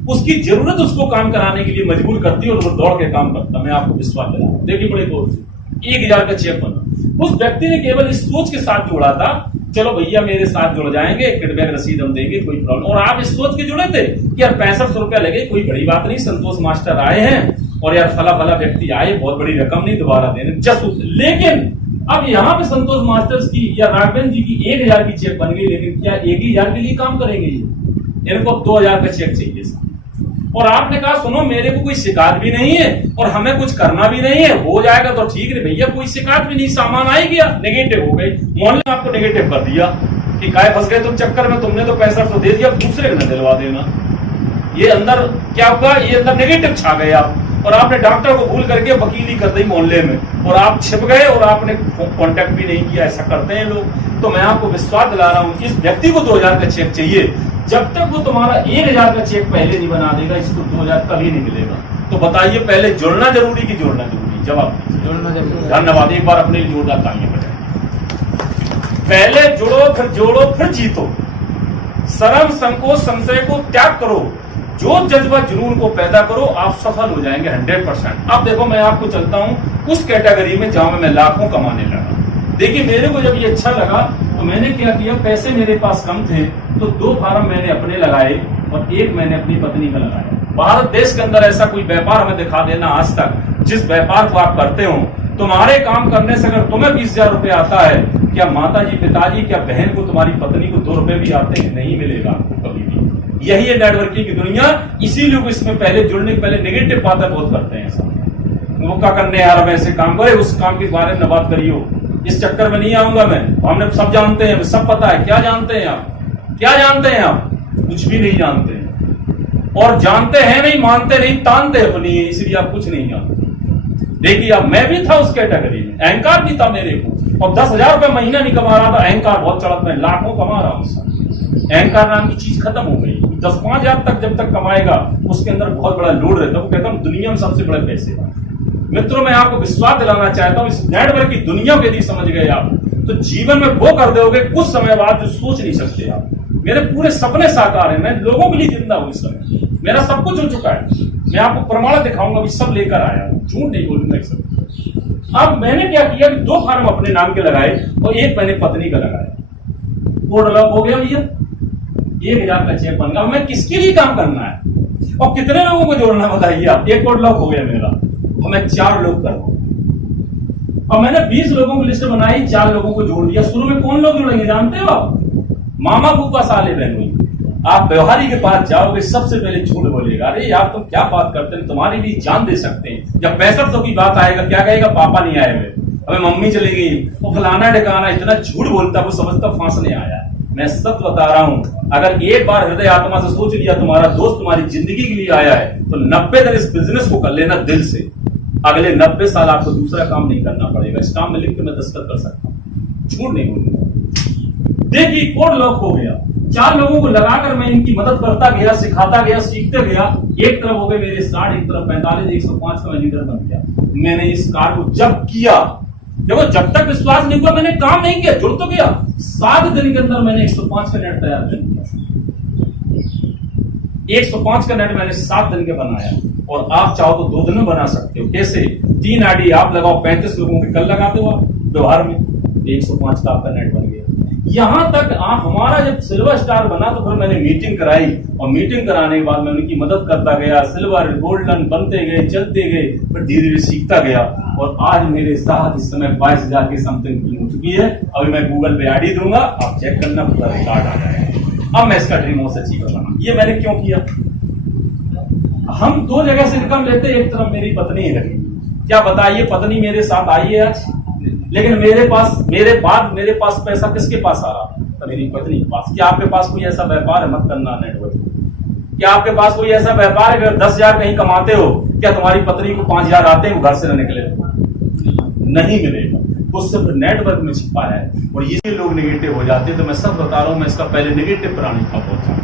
उसकी जरूरत उसको काम कराने के लिए मजबूर करती है और वो दौड़ के काम करता। मैं आपको विश्वास दिला, देखिए बड़े गौर से, 1000 का चेक बना। उस व्यक्ति ने केवल इस सोच के साथ जोड़ा था, चलो भैया मेरे साथ जुड़ जाएंगे, किडबैक रसीद हम देंगे, कोई प्रॉब्लम। और आप इस सोच के जुड़े थे कि यार 6500 रुपया लगे, कोई बड़ी बात नहीं, संतोष मास्टर आए हैं और यार फला व्यक्ति आए, बहुत बड़ी रकम नहीं, दोबारा देने जस्ट। लेकिन अब यहाँ पे संतोष मास्टर्स की या राघवेंद्र जी की 1000 की चेक बन गई, लेकिन क्या 1000 के लिए काम करेंगे ये, इनको 2000 का चेक चाहिए। और आपने कहा सुनो मेरे को कोई शिकायत भी नहीं है और हमें कुछ करना भी नहीं है, हो जाएगा तो ठीक है भैया, कोई शिकायत भी नहीं, सामान आ गया, नेगेटिव हो गई, मोहल्ले ने आपको नेगेटिव कर दिया कि काय फंस गए तुम चक्कर में, तुमने तो पैसा तो दे दिया, दूसरे को न दिलवा देना। ये अंदर क्या हुआ, ये अंदर नेगेटिव छा गए आप, और आपने डॉक्टर को भूल करके वकीली कर दी मोहल्ले में, और आप छिप गए और आपने कांटेक्ट भी नहीं किया। ऐसा करते हैं लोग। तो मैं आपको विश्वास दिला रहा हूं, इस व्यक्ति को 2000 का चेक चाहिए, जब तक वो तुम्हारा 1000 का चेक पहले नहीं बना देगा, इसको 2000 कभी नहीं मिलेगा। तो बताइए पहले जुड़ना जरूरी कि जोड़ना जरूरी, जवाब जोड़ना जरूरी। धन्यवाद। एक बार अपने लिए जोरदार तालियां बजाएं। पहले जुड़ो, फिर जोड़ो, फिर जीतो। शर्म संकोच संशय को त्याग करो, जो जज्बा जुनून को पैदा करो, आप सफल हो जाएंगे 100%। अब देखो मैं आपको चलता हूं उस कैटेगरी में जहां मैं लाखों कमाने लगा। देखिए मेरे को जब ये अच्छा लगा तो मैंने क्या किया, पैसे मेरे पास कम थे तो 2 फार्म मैंने अपने लगाए और 1 मैंने अपनी पत्नी का लगाया। भारत देश के अंदर ऐसा कोई व्यापार हमें दिखा देना आज तक, जिस व्यापार को आप करते हो, तुम्हारे काम करने से अगर तुम्हें 20,000 रुपए आता है, क्या माता जी पिताजी, क्या बहन को, तुम्हारी पत्नी को 2 रुपए भी आते हैं? नहीं मिलेगा आपको कभी भी। यही है नेटवर्किंग की दुनिया। इसीलिए लोग इसमें पहले जुड़ने के पहले नेगेटिव बातें बहुत करते हैं। वो क्या करने यार, हम ऐसे काम करे, उस काम के बारे में बात करियो, इस चक्कर में नहीं आऊंगा मैं। हमने सब जानते हैं, सब पता है। क्या जानते हैं आप, क्या जानते हैं आप? कुछ भी नहीं जानते हैं, और जानते हैं नहीं, मानते नहीं, तानते अपनी, इसलिए आप कुछ नहीं जानते। देखिए अब मैं भी था उस कैटेगरी में, अहंकार भी था मेरे को, और 10,000 रुपए महीना नहीं कमा रहा था, अहंकार बहुत चढ़ा, मैं लाखों कमा रहा हूं। अहंकार नाम की चीज खत्म हो गई। 10-5,000 तक जब तक कमाएगा उसके अंदर बहुत बड़ा लोड रहता है। वो कहता हूं दुनिया में सबसे बड़े पैसे। मित्रों मैं आपको विश्वास दिलाना चाहता हूं, इस नेटवर्क की दुनिया को यदि समझ गए आप तो जीवन में वो कर दोगे कुछ समय बाद जो सोच नहीं सकते आप। मेरे पूरे सपने साकार हैं, मैं लोगों के लिए जिंदा हूं इस समय, मेरा सब कुछ हो चुका है। मैं आपको प्रमाण दिखाऊंगा, सब लेकर आया हूं, झूठ नहीं बोलूंगा एक सब। अब मैंने क्या किया कि 2 फार्म अपने नाम के लगाए और 1 मैंने पत्नी का लगाया। कोड लॉक हो गया भैया, 1000 का चेक बन गया। मैं किसके लिए काम करना है और कितने लोगों को जोड़ना बताइए आप। 1 कोड लॉक हो गया मेरा, और मैं 4 लोग कर रहा हूं, और मैंने 20 लोगों की लिस्ट बनाई, 4 लोगों को जोड़ दिया। शुरू में कौन लोग जुड़ेंगे जानते हो आप? मामा फूफा साले बहनोई। आप व्यवहारी के पास जाओगे सबसे पहले झूठ बोलेगा, अरे यार तुम क्या बात करते हैं, तुम्हारी भी जान दे सकते हैं। जब 6500 की बात आएगा क्या कहेगा, पापा नहीं आए हुए, हमें मम्मी चली गई, वो फलाना ठिकाना, इतना झूठ बोलता, वो समझता फांसने आया। मैं सत्य बता रहा हूं, अगर एक बार हृदय आत्मा से सोच लिया तुम्हारा दोस्त तुम्हारी जिंदगी के लिए आया है, तो 90 दिन इस बिजनेस को कर लेना दिल से। अगले 90 साल आपको दूसरा काम नहीं करना पड़ेगा। स्टाम्प में लिख के मैं दस्तखत कर सकता हूं, झूठ नहीं बोलूंगा। देखिए कोड लॉक हो गया, 4 लोगों को लगाकर मैं इनकी मदद करता गया, सिखाता गया, सीखते गया। एक तरफ हो गए मेरे 60, एक तरफ 45, 105 का मैं लीडर बन गया। मैंने इस कार को जब किया, देखो जब तक विश्वास नहीं हुआ मैंने काम नहीं किया, जुड़ तो गया। 7 दिन के अंदर मैंने 105 का नेट तैयार कर दिया। 105 का नेट मैंने 7 दिन के बनाया, और आप चाहो तो 2 दिन में बना सकते हो। कैसे? 3 आईडी आप लगाओ, 35 लोगों के कल लगाते हो व्यवहार में, 105 का आपका नेट बन गया। यहां तक आप हमारा जब सिल्वर स्टार बना तो फिर मैंने मीटिंग कराई, और मीटिंग कराने के बाद मैं उनकी मदद करता गया, सिल्वर गोल्डन बनते गए, चलते गए, फिर धीरे धीरे सीखता गया। और आज मेरे साथ इस समय 22,000 की समथिंग हो चुकी है। अभी मैं गूगल पे आईडी दूंगा, आप चेक करना, पूरा रिकॉर्ड आ जाएगा। अब मैं इसका ड्रीम हाउस अचीव बना। ये मैंने क्यों किया? हम 2 जगह से इनकम लेते, एक तरफ मेरी पत्नी ही लगी। क्या बताइए, पत्नी मेरे साथ आई है आज, लेकिन मेरे पास पैसा किसके पास आ रहा? तो मेरी पत्नी के पास। क्या आपके पास कोई ऐसा व्यापार है? मत करना नेटवर्क। क्या आपके पास कोई ऐसा व्यापार है अगर 10,000 कहीं कमाते हो, क्या तुम्हारी पत्नी को 5,000 आते हैं वो घर से न निकले? नहीं मिलेगा। वो सिर्फ नेटवर्क में छिपा है। और ये लोग नेगेटिव हो जाते हैं। तो मैं सब बता रहा हूं, मैं इसका पहले नेगेटिव प्राणी था, पहुंचा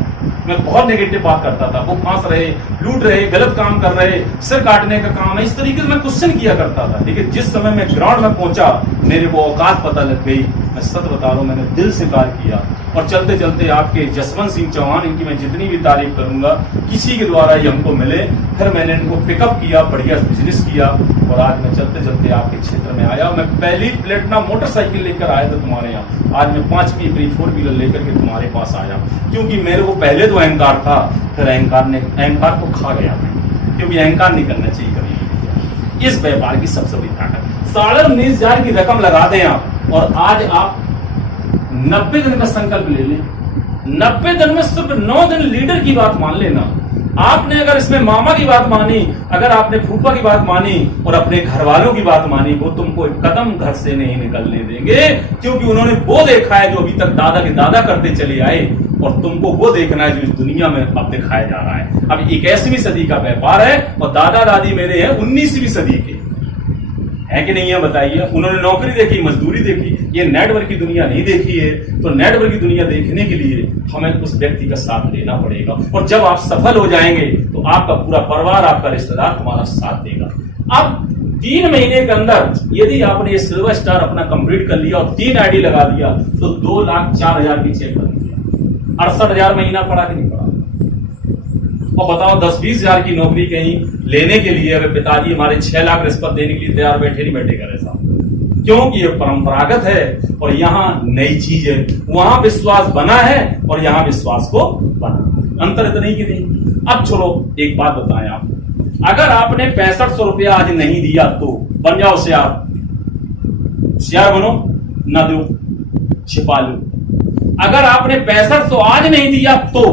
मैं बहुत नेगेटिव बात करता था। वो फांस रहे, लूट रहे, गलत काम कर रहे, सिर काटने का काम है, इस तरीके से मैं क्वेश्चन किया करता था। लेकिन जिस समय मैं ग्राउंड में पहुंचा, मेरे को औकात पता लग गई। मैं सच बता रहा हूं, मैंने दिल से कार्य किया। और चलते चलते आपके जसवंत सिंह चौहान, इनकी मैं जितनी भी तारीफ करूंगा, किसी के द्वारा ये हमको मिले, फिर मैंने इनको पिकअप किया, बढ़िया बिजनेस किया, और आज मैं चलते चलते आपके क्षेत्र में आया। मैं पहली प्लेटिनम मोटरसाइकिल लेकर आया था तुम्हारे यहाँ, आज मैं 5 की 4 व्हीलर लेकर के तुम्हारे पास आया। क्योंकि मेरे को पहले तो अहंकार था, फिर अहंकार को खा गया मैं, क्योंकि अहंकार नहीं करना चाहिए कभी। इस व्यापार की सबसे बड़ी ताकत 19,500 की रकम लगा दें आप, और आज आप 90 दिन का संकल्प ले लें। 90 दिन में सिर्फ 9 दिन लीडर की बात मान लेना। आपने अगर इसमें मामा की बात मानी, अगर आपने फूफा की बात मानी, और अपने घर वालों की बात मानी, वो तुमको एक कदम घर से नहीं निकलने देंगे। क्योंकि उन्होंने वो देखा है जो अभी तक दादा के दादा करते चले आए, और तुमको वो देखना है जो इस दुनिया में अब दिखाया जा रहा है। अब 21वीं सदी का व्यापार है, और दादा दादी मेरे हैं 19वीं सदी के, है कि नहीं है? बताइए। उन्होंने नौकरी देखी, मजदूरी देखी, ये नेटवर्क की दुनिया नहीं देखी है। तो नेटवर्क की दुनिया देखने के लिए हमें उस व्यक्ति का साथ लेना पड़ेगा। और जब आप सफल हो जाएंगे तो आपका पूरा परिवार, आपका रिश्तेदार तुम्हारा साथ देगा। अब 3 महीने के अंदर यदि आपने ये सिल्वर स्टार अपना कंप्लीट कर लिया और 3 आईडी लगा दिया, तो 2,04,000 की चेक बन गया। 68,000 महीना पड़ा कि नहीं पड़ा? और बताओ 10-20,000 की नौकरी कहीं लेने के लिए अगर पिताजी हमारे 6 लाख रिश्वत देने के लिए तैयार बैठे नहीं बैठे करे साहब, क्योंकि ये परंपरागत है और यहाँ नई चीज है। वहां विश्वास बना है और यहाँ विश्वास को बना, अंतर इतना ही कि नहीं। अब छोड़ो, एक बात बताएं आप, अगर आपने 6500 रुपया आज नहीं दिया तो बन जाओ होशियार। होशियार बनो, ना दो, छिपा लो। अगर आपने 6500 आज नहीं दिया तो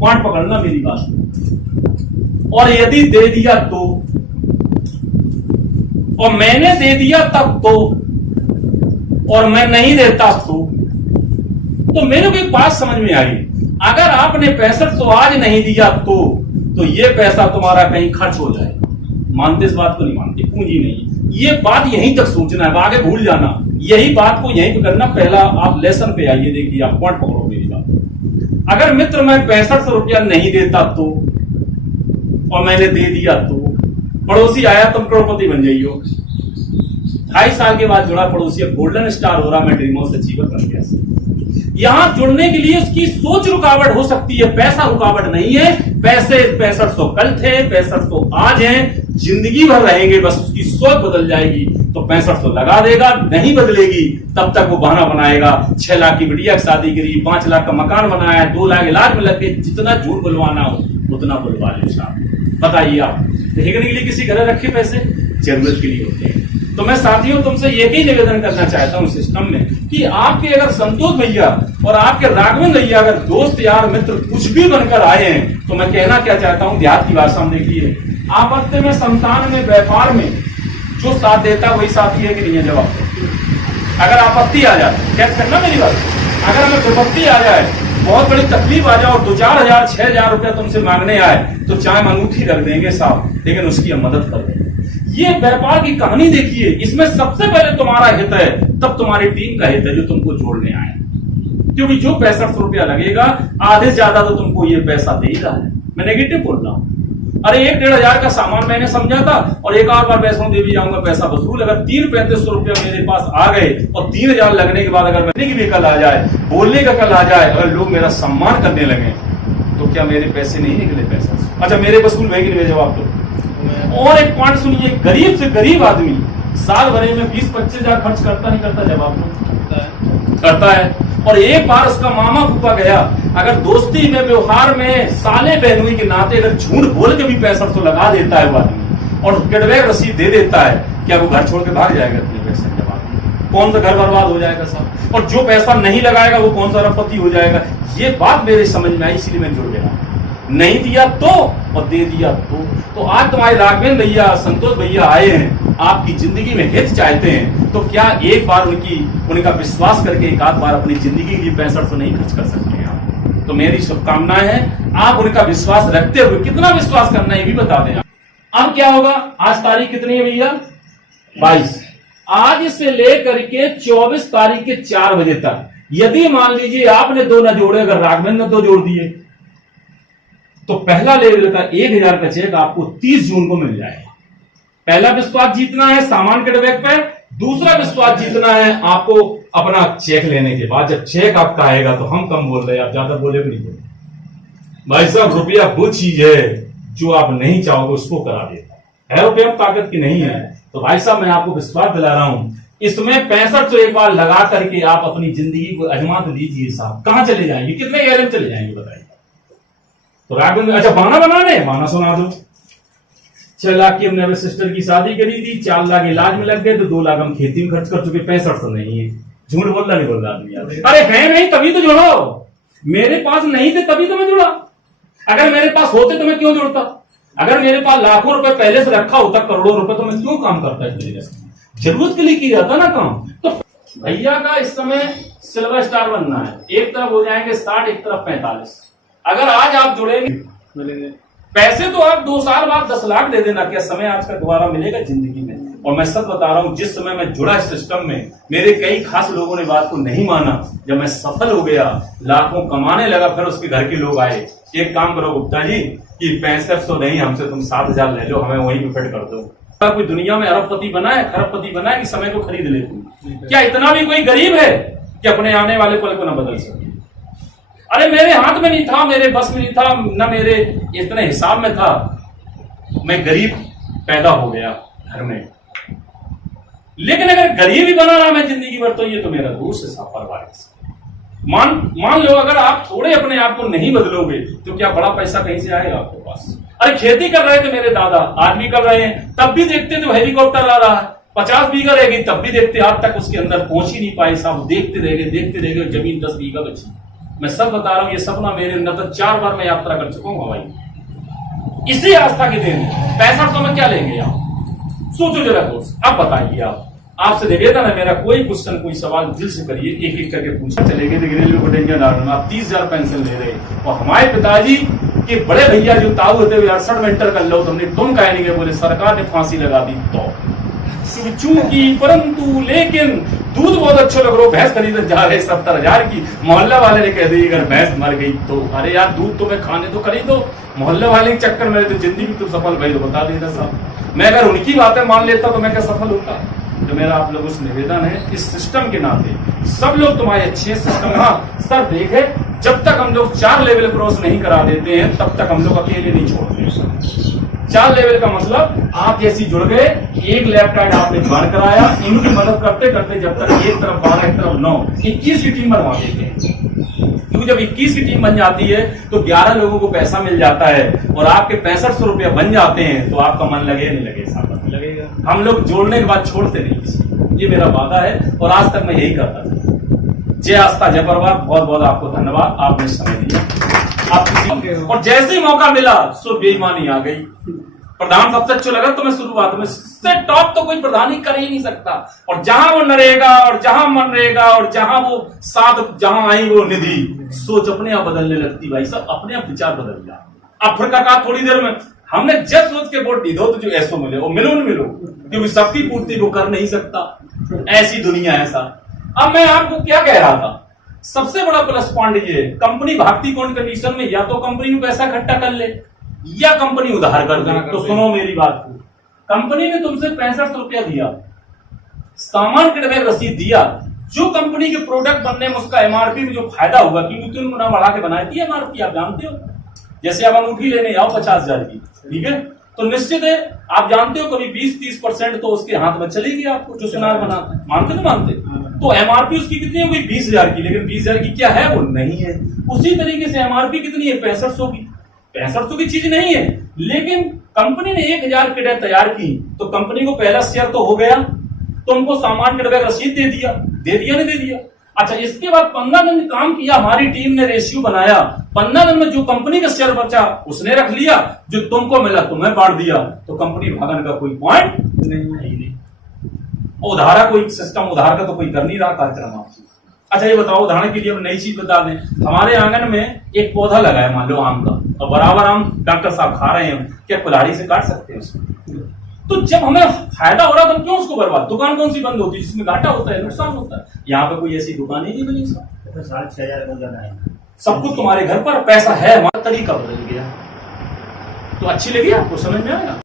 पॉइंट पकड़ना मेरी बात, और यदि दे दिया तो, और मैंने दे दिया तब तो, और मैं नहीं देता तो मेरे को एक बात समझ में आई। अगर आपने 6500 आज नहीं दिया तो ये पैसा तुम्हारा कहीं खर्च हो जाए। मानते इस बात को? नहीं मानते, पूंजी नहीं। ये बात यहीं तक सोचना है, आगे भूल जाना। यही बात को यहीं पे करना। पहला आप लेसन पे आइए, देखिए आप पॉइंट पकड़ो मेरी बात। अगर मित्र मैं 6500 रुपया नहीं देता तो, और मैंने दे दिया तो, पड़ोसी आया तुम करोड़पति बन जाइयो। 2.5 साल के बाद जुड़ा पड़ोसी, गोल्डन स्टार हो रहा, मैं ड्रीम हाउस अचीवर बन गया। यहां जुड़ने के लिए उसकी सोच रुकावट हो सकती है, पैसा रुकावट नहीं है। पैसे 6500 कल थे, 6500 आज हैं, जिंदगी भर रहेंगे, बस उसकी सोच बदल जाएगी तो 6500 लगा देगा। नहीं बदलेगी तब तक वो बहाना बनाएगा। 6 लाख की बिटिया की शादी करी, 5 लाख का मकान बनाया, 2 लाख इलाज में लग गए। जितना झूठ बुलवाना हो उतना बुलवा ले साहब। बताइए आप, देखने के लिए किसी घर रखे पैसे जरूरत के लिए होते हैं। तो मैं साथियों तुमसे यही निवेदन करना चाहता हूं सिस्टम में कि आपके अगर संतोष भैया और आपके राघवन भैया अगर दोस्त यार मित्र कुछ भी बनकर आए हैं, तो मैं कहना क्या चाहता हूं, देहात की भाषा में देखिए, आपत्ति में, संतान में, व्यापार में जो साथ देता है वही साथी है कि नहीं है? जवाब दो। अगर आपत्ति आ जाए, क्या करना मेरी बात, अगर हमें विपत्ति आ जाए, बहुत बड़ी तकलीफ आ जाए और 2-4 हजार 6 हजार रुपया तुमसे मांगने आए, तो चाहे हम अंगूठी रख देंगे साहब, लेकिन उसकी हम मदद कर देंगे। ये व्यापार की कहानी देखिए, इसमें सबसे पहले तुम्हारा हित है, तब तुम्हारी टीम का हित है जो तुमको जोड़ने आए, क्योंकि जो 65 रुपया लगेगा आधे से ज्यादा तो तुमको ये पैसा दे ही रहा है। मैं नेगेटिव बोल रहा हूं। अरे 1-1.5 हजार का सामान मैंने समझा था और एक और बार वैष्णो देवी जाऊंगा पैसा वसूल, अगर 3-35 रुपया मेरे पास आ गए और 3 हजार लगने के बाद अगर मैंने की भी कल आ जाए, बोलने का कल आ जाए, अगर लोग मेरा सम्मान करने लगे, तो क्या मेरे पैसे नहीं निकले पैसा? अच्छा, मेरे वसूल है कि नहीं? जवाब दो। और एक पॉइंट सुनिए, गरीब से गरीब आदमी साल भरे में 20-25 हजार खर्च करता नहीं करता? जवाब दो। करता है। और एक बार उसका मामा फूफा गया, अगर दोस्ती में व्यवहार में साले बहनोई के नाते अगर झूठ बोल के भी 65 लगा देता है वो आदमी और कैडबैक रसीद दे देता है, क्या वो घर छोड़ के भाग जाएगा इतने पैसे? जवाब कौन सा घर बर्बाद हो जाएगा साहब? और जो पैसा नहीं लगाएगा वो कौन सा अरबपति हो जाएगा? ये बात मेरे समझ में आई, इसलिए मैं जुड़ गया। नहीं दिया तो और दे दिया तो आज तुम्हारे राघवेंद्र भैया, संतोष भैया आए हैं, आपकी जिंदगी में हित चाहते हैं, तो क्या एक बार उनका विश्वास करके एक आध बार अपनी जिंदगी के लिए 65 नहीं खर्च कर सकते हैं आप? तो मेरी शुभकामनाएं हैं, आप उनका विश्वास रखते हुए, कितना विश्वास करना है ये भी बता दें। अब क्या होगा? आज तारीख कितनी है भैया? 22। आज से लेकर के 24 तारीख के 4 बजे तक, यदि मान लीजिए आपने 2 न जोड़े, अगर राघवेंद्र ने 2 जोड़ दिए, तो पहला लेवल का 1000 का चेक आपको 30 जून को मिल जाएगा। पहला विश्वास जीतना है सामान के डबैक पे, दूसरा विश्वास जीतना है आपको अपना चेक लेने के बाद। जब चेक आपका आएगा तो हम कम बोल रहे हैं, आप ज्यादा बोले भी नहीं बोले। भाई साहब, रुपया वो चीज है जो आप नहीं चाहोगे उसको करा देता है। रुपया ताकत की नहीं है। तो भाई साहब, मैं आपको विश्वास दिला रहा हूं, इसमें 65 एक बार लगा करके आप अपनी जिंदगी को आजमा तो लीजिए साहब। कहां चले जाएंगे? कितने एयरलाइन चले जाएंगे बताइए? तो राघवेंद्र, अच्छा बाना बनाने, बाना सुना दो। 6 लाख की हमने अपने सिस्टर की शादी करी थी, 4 लाख इलाज में लग गए, तो 2 लाख हम खेती में खर्च कर चुके। 65 तो नहीं है। झूठ बोलना नहीं बोल रहा आदमी। अरे है नहीं तभी तो जुड़ो। मेरे पास नहीं थे तभी तो मैं जुड़ा। अगर मेरे पास होते तो मैं क्यों जुड़ता? अगर मेरे पास लाखों रुपए पहले से रखा होता, करोड़ों रुपए, तो मैं क्यों काम करता? जरूरत के लिए किया जाता ना काम। तो भैया का इस समय सिल्वर स्टार बनना है। एक तरफ हो जाएंगे 60, एक तरफ 45। अगर आज आप जुड़ेंगे, पैसे तो आप 2 साल बाद 10 लाख दे देना, क्या समय आज का दोबारा मिलेगा जिंदगी में? और मैं सच बता रहा हूं, जिस समय मैं जुड़ा इस सिस्टम में, मेरे कई खास लोगों ने बात को नहीं माना। जब मैं सफल हो गया, लाखों कमाने लगा, फिर उसके घर के लोग आए, एक काम करो गुप्ता जी, कि 65 नहीं, हमसे तुम 7,000 ले लो, हमें वहीं पे फिट कर दो। कोई दुनिया में अरबपति बना है, खरबपति बना है कि समय को खरीद ले तुम? क्या इतना भी कोई गरीब है कि अपने आने वाले पल को न बदल सके? अरे मेरे हाथ में नहीं था, मेरे बस में नहीं था, न मेरे इतने हिसाब में था। मैं गरीब पैदा हो गया घर में, लेकिन अगर गरीब ही बना रहा मैं जिंदगी भर, तो ये तो मेरा दोस्त है साहब, परिवार से। मान लो अगर आप थोड़े अपने आप को नहीं बदलोगे, तो क्या बड़ा पैसा कहीं से आएगा आपके पास? अरे खेती कर रहे थे मेरे दादा, आज भी कर रहे हैं, तब भी देखते तो हेलीकॉप्टर आ रहा है। 50 बीघा रहेगी तब भी देखते, आज तक उसके अंदर पहुंच ही नहीं पाए साहब। देखते रह गए, जमीन 10 बीघा बची। मैं सब बता रहा हूं, ये सपना मेरे अंदर तो 4 बार मैं यात्रा कर चुका हूं भाई। इसी आस्था के दिन 65 तो मैं क्या लेंगे आप? सोचो जरा दोस्त। अब बताइए आपसे निवेदन है मेरा, कोई क्वेश्चन कोई सवाल दिल से करिए, एक एक करके पूछा चलेंगे। रेलवे को टेंशन आप 30,000 पेंशन ले रहे, और हमारे पिताजी के बड़े भैया जो ताऊ होते हुए 68 में इंटर कर लो, तुमने तुम कहे नहीं, बोले सरकार ने फांसी लगा दी। तो चूंकि परंतु लेकिन दूध बहुत अच्छा लग रहा, भैंस खरीदने जा रहे 70,000 की, मोहल्ला वाले ने कह दी अगर भैंस मर गई तो, अरे यार दूध तुम्हें खाने तो खरीदो, मोहल्ले वाले के चक्कर में तो जिंदगी तो सफल भाई, तो बता देना साहब। मैं अगर उनकी बातें मान लेता तो मैं क्या सफल होता? तो मेरा आप लोगों से निवेदन है, इस सिस्टम के नाते सब लोग तुम्हारे अच्छे सिस्टम। हाँ सर देखे, जब तक हम लोग 4 लेवल क्रॉस नहीं करा देते हैं, तब तक हम लोग अकेले नहीं छोड़ते। 4 लेवल का मतलब आप जैसी जुड़ गए, एक लैपटॉप आपने ज्वाइन कराया, इनकी मदद करते करते जब तक एक तरफ 12, एक तरफ 9, 21 की टीम बनवा देते हैं। क्योंकि जब 21 की टीम बन जाती है तो 11 लोगों को पैसा मिल जाता है, और आपके 6500 रुपया बन जाते हैं, तो आपका मन लगे नहीं लगे साहब लगेगा। हम लोग जोड़ने के बाद छोड़ते नहीं किसी, ये मेरा वादा है, और आज तक मैं यही करता था। जय आस्था, जय परिवार, बहुत बहुत आपको धन्यवाद, आपने समय दिया। आप और जैसे ही मौका मिला सो बेईमानी आ गई। प्रधान सबसे अच्छा लगा तो मैं शुरुआत में, इससे टॉप तो कोई प्रधान ही कर ही नहीं सकता। और जहां वो नरेगा और जहां मनरेगा और जहां वो साध जहां आई वो निधि, सोच अपने आप बदलने लगती भाई साहब, अपने आप विचार बदल गया। अब फिर कहा थोड़ी देर में हमने जब सोच के वोट दी दो तो जो ऐसो मिले वो मिलो न मिलो, क्योंकि सबकी पूर्ति वो कर नहीं सकता, ऐसी दुनिया है साहब। अब मैं आपको क्या कह रहा था, सबसे बड़ा प्लस पॉइंट ये, कंपनी भागती कौन कंडीशन में, या तो कंपनी में पैसा इकट्ठा कर ले या कंपनी उधार कर दे। तो सुनो मेरी बात को, कंपनी ने तुमसे 65 रुपया दिया, सामान के डब्बे रसीद दिया, जो कंपनी के प्रोडक्ट बनने में उसका एमआरपी में जो फायदा हुआ, क्योंकि तुम गुना बढ़ा के बनाई थी एमआरपी, आप जानते हो। जैसे आप अंगूठी लेने आओ 50,000 की, ठीक है, तो निश्चित है आप जानते हो कभी 20-30% तो उसके हाथ में चलेगी आपको, जो सुनार बनाते हैं, मानते ना मानते। तो एमआरपी उसकी कितनी हो गई 20,000 की, लेकिन 20,000 की क्या है वो नहीं है। उसी तरीके से एमआरपी कितनी है 6500 की, 6500 की चीज नहीं है, लेकिन कंपनी ने 1000 किटें तैयार की, तो कंपनी को पहला शेयर तो हो गया, तो उनको सामान के डब्बे रसीद दे दिया नहीं दे दिया। अच्छा, इसके बाद 15 दिन काम किया, हमारी टीम ने रेशियो बनाया, 15 दिन में जो कंपनी का शेयर बचा उसने रख लिया, जो तुमको मिला तुम्हें बांट दिया, तो कंपनी भागने का कोई पॉइंट नहीं। उधारा कोई सिस्टम, उधार का तो कोई कर नहीं रहा कार्यक्रम आपसे। अच्छा ये बताओ, उदाहरण के लिए हम नई चीज बता दें, हमारे आंगन में एक पौधा लगा है मान लो आम का, और बराबर आम डॉक्टर साहब खा रहे हैं, क्या कुल्हाड़ी से काट सकते हैं उसको? तो जब हमें फायदा हो रहा तो हम क्यों उसको बर्बाद? दुकान कौन सी बंद होती है जिसमें घाटा होता है, नुकसान होता है? यहाँ पे कोई ऐसी दुकान ही नहीं बनी। 6,500 सब कुछ तुम्हारे घर पर, पैसा है, हमारा तरीका बदल गया। तो अच्छी लगी आपको, समझ में आया?